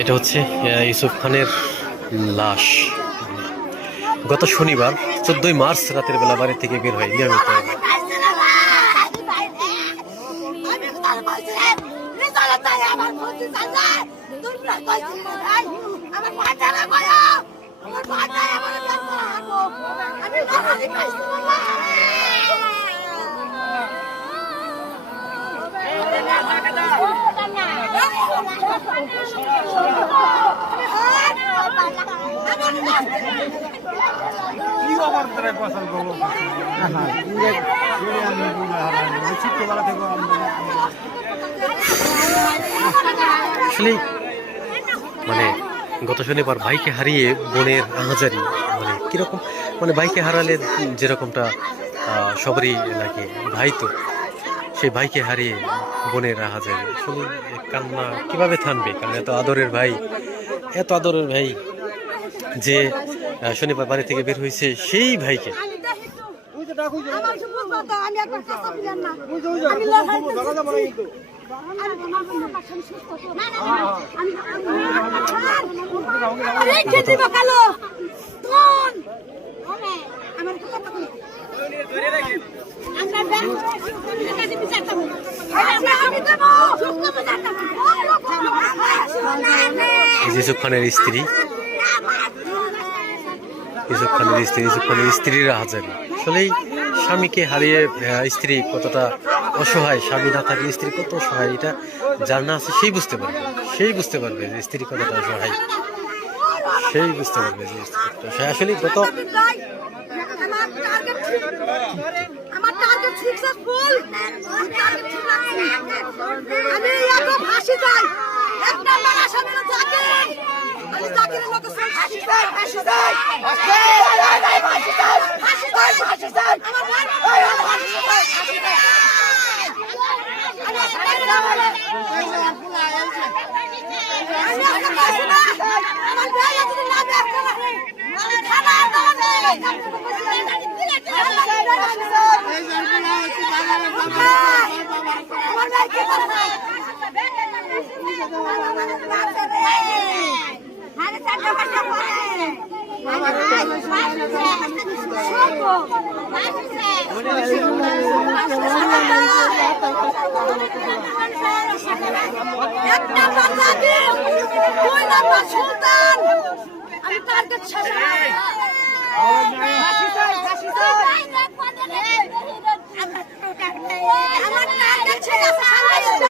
এটা হচ্ছে ইউসুফ খানের লাশ। গত শনিবার 14ই মার্চ রাতের বেলা বাড়ি থেকে বের হয় নিয়মিত। আসলে মানে গত শনিবার ভাইকে হারিয়ে বোনের আহাজারি, মানে কিরকম, মানে ভাইকে হারালে যেরকমটা সবারই লাগে, ভাই তো সেই ভাইকে হারিয়ে বোনের আহাজারি, আসলে কান্না কিভাবে থামবে? কারণ এত আদরের ভাই, এত আদরের ভাই যে শনিবার বাড়ি থেকে বের হয়েছে, সেই ভাইকে ইউসুফ খানের স্ত্রী, ইউসুফ খানের স্ত্রীর হাজারি। আসলেই স্বামীকে হারিয়ে স্ত্রী কতটা অসহায়, স্বামী না থাকলে স্ত্রী কত অসহায়, এটা যার না আছে সেই বুঝতে পারবে, যে স্ত্রী কতটা অসহায়, সেই বুঝতে পারবে যে স্ত্রী কতটা অসহায়। আসলে গত আমি টার্গেট শেষ।